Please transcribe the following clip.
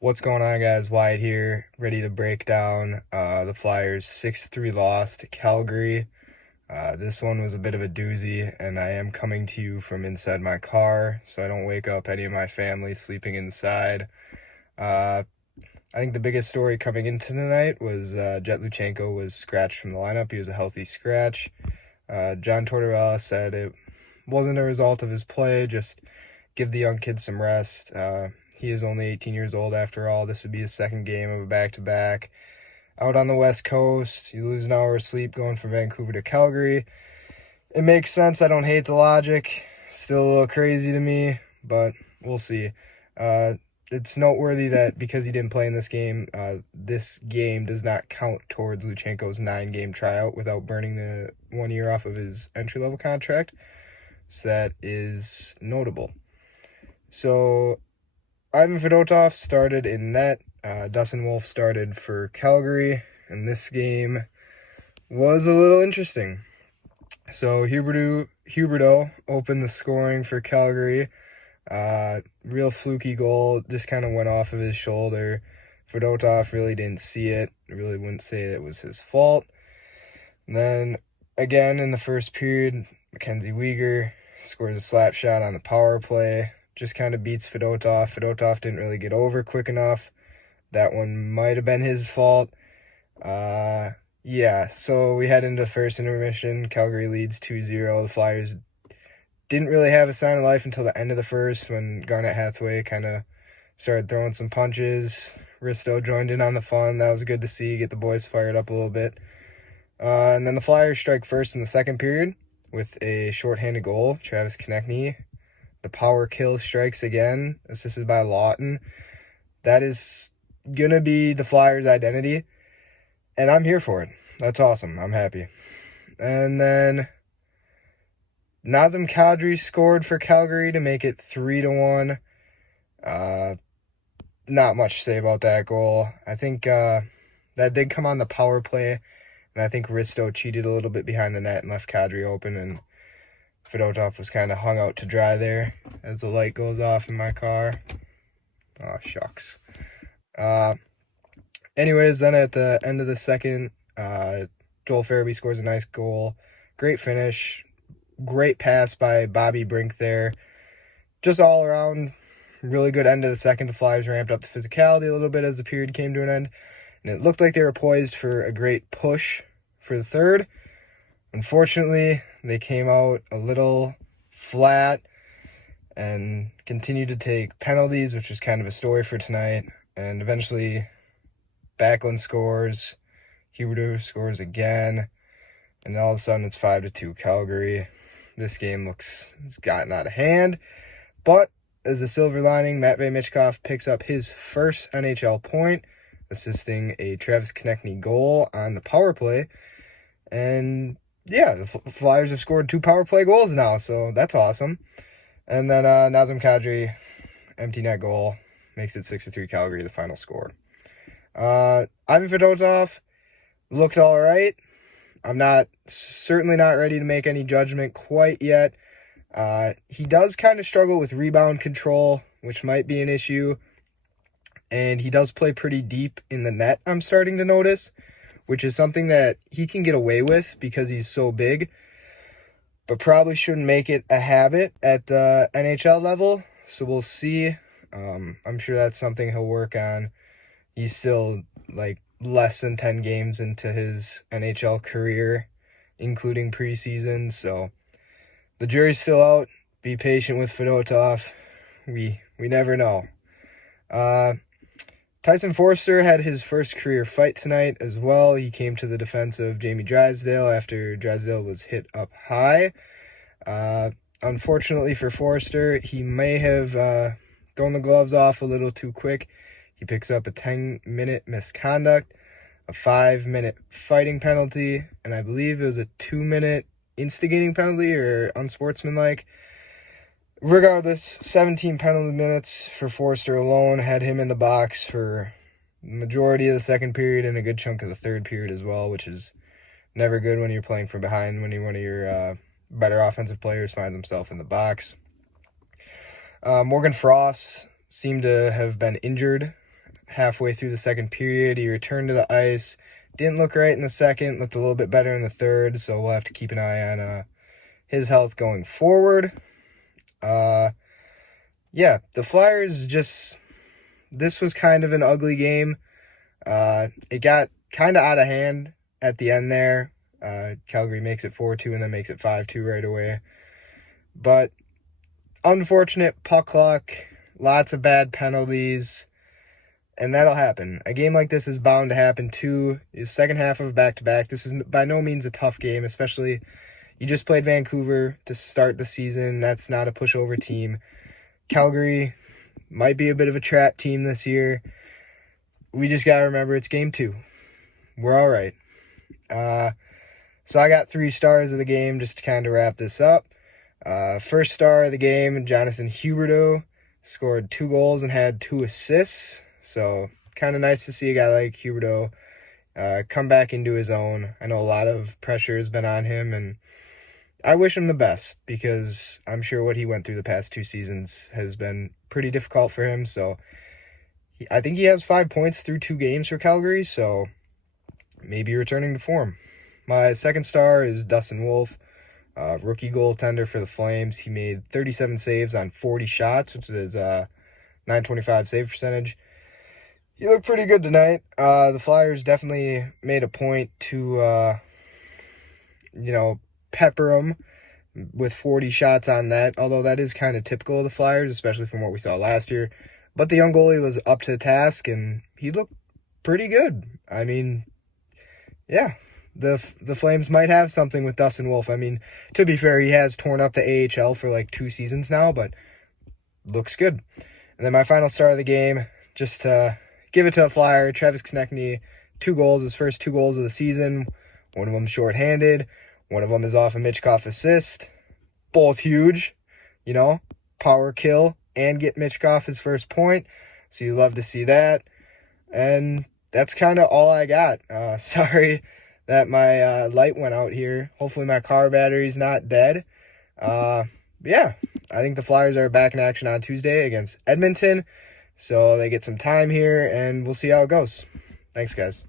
What's going on, guys? Wyatt here, ready to break down the Flyers' 6-3 loss to Calgary. This one was a bit of a doozy, and I am coming to you from inside my car, so I don't wake up any of my family sleeping inside. I think the biggest story coming into tonight was 𝐊𝐍𝐵𝐂 was scratched from the lineup. He was a healthy scratch. John Tortorella said it wasn't a result of his play, just give the young kid some rest. He is only 18 years old after all. This would be his second game of a back-to-back. Out on the West Coast, you lose an hour of sleep going from Vancouver to Calgary. It makes sense. I don't hate the logic. Still a little crazy to me, but we'll see. It's noteworthy that because he didn't play in this game does not count towards Luchenko's 9-game tryout without burning the 1 year off of his entry-level contract. So that is notable. So Ivan Fedotov started in net. Dustin Wolf started for Calgary, and this game was a little interesting. So Huberdeau opened the scoring for Calgary. Real fluky goal, just kind of went off of his shoulder. Fedotov really didn't see it. I really wouldn't say it was his fault. And then, again, in the first period, Mackenzie Weegar scores a slap shot on the power play. Just kind of beats Fedotov. Fedotov didn't really get over quick enough. That one might have been his fault. Yeah, so we head into the first intermission. Calgary leads 2-0. The Flyers didn't really have a sign of life until the end of the first when Garnet Hathaway kind of started throwing some punches. Risto joined in on the fun. That was good to see, get the boys fired up a little bit. And then the Flyers strike first in the second period with a shorthanded goal. Travis Konecny. The power kill strikes again, assisted by Lawton. That is going to be the Flyers' identity, and I'm here for it. That's awesome. I'm happy. And then Nazem Kadri scored for Calgary to make it 3-1. Not much to say about that goal. I think that did come on the power play, and I think Risto cheated a little bit behind the net and left Kadri open, and Fedotov was kind of hung out to dry there as the light goes off in my car. Oh, shucks. Anyways, then at the end of the second, Joel Farabee scores a nice goal. Great finish. Great pass by Bobby Brink there. Just all around, really good end of the second. The Flyers ramped up the physicality a little bit as the period came to an end. And it looked like they were poised for a great push for the third. Unfortunately, they came out a little flat and continued to take penalties, which is kind of a story for tonight. And eventually, Backlund scores, Huberdeau scores again, and all of a sudden it's 5-2 Calgary. This game it's gotten out of hand, but as a silver lining, Matvei Michkov picks up his first NHL point, assisting a Travis Konecny goal on the power play, and yeah, the Flyers have scored 2 power play goals now, so that's awesome. And then Nazem Kadri, empty net goal, makes it 6-3 Calgary, the final score. Ivan Fedotov looked all right. I'm certainly not ready to make any judgment quite yet. He does kind of struggle with rebound control, which might be an issue. And he does play pretty deep in the net, I'm starting to notice, which is something that he can get away with because he's so big, but probably shouldn't make it a habit at the NHL level. So we'll see. I'm sure that's something he'll work on. He's still like less than 10 games into his NHL career, including preseason. So the jury's still out. Be patient with Fedotov. We never know. Tyson Foerster had his first career fight tonight as well. He came to the defense of Jamie Drysdale after Drysdale was hit up high. Unfortunately for Foerster, he may have thrown the gloves off a little too quick. He picks up a 10-minute misconduct, a 5-minute fighting penalty, and I believe it was a 2-minute instigating penalty or unsportsmanlike. Regardless, 17 penalty minutes for Foerster alone had him in the box for the majority of the second period and a good chunk of the third period as well, which is never good when you're playing from behind, when one of your better offensive players finds himself in the box. Morgan Frost seemed to have been injured halfway through the second period. He returned to the ice. Didn't look right in the second, looked a little bit better in the third, so we'll have to keep an eye on his health going forward. Yeah, the Flyers this was kind of an ugly game. It got kind of out of hand at the end there. Calgary makes it 4-2 and then makes it 5-2 right away. But unfortunate puck luck, lots of bad penalties, and that'll happen. A game like this is bound to happen too. The second half of a back-to-back. This is by no means a tough game, especially you just played Vancouver to start the season. That's not a pushover team. Calgary might be a bit of a trap team this year. We just got to remember it's game 2. We're all right. So I got 3 stars of the game just to kind of wrap this up. First star of the game, Jonathan Huberdeau scored 2 goals and had 2 assists. So kind of nice to see a guy like Huberdeau come back into his own. I know a lot of pressure has been on him, and I wish him the best because I'm sure what he went through the past 2 seasons has been pretty difficult for him. So I think he has 5 points through 2 games for Calgary, so maybe returning to form. My second star is Dustin Wolf, rookie goaltender for the Flames. He made 37 saves on 40 shots, which is a .925 save percentage. He looked pretty good tonight. The Flyers definitely made a point to, pepper him with 40 shots on net, although that is kind of typical of the Flyers, especially from what we saw last year. But the young goalie was up to the task, and he looked pretty good. I mean, yeah, the Flames might have something with Dustin Wolf. I mean, to be fair, he has torn up the AHL for like 2 seasons now, but looks good. And then my final star of the game, just to give it to a Flyer, Travis Konecny, 2 goals, his first 2 goals of the season. One of them shorthanded. One of them is off a Michkov assist. Both huge, power kill and get Michkov his first point. So you love to see that. And that's kind of all I got. Sorry that my light went out here. Hopefully my car battery's not dead. Yeah, I think the Flyers are back in action on Tuesday against Edmonton. So they get some time here, and we'll see how it goes. Thanks, guys.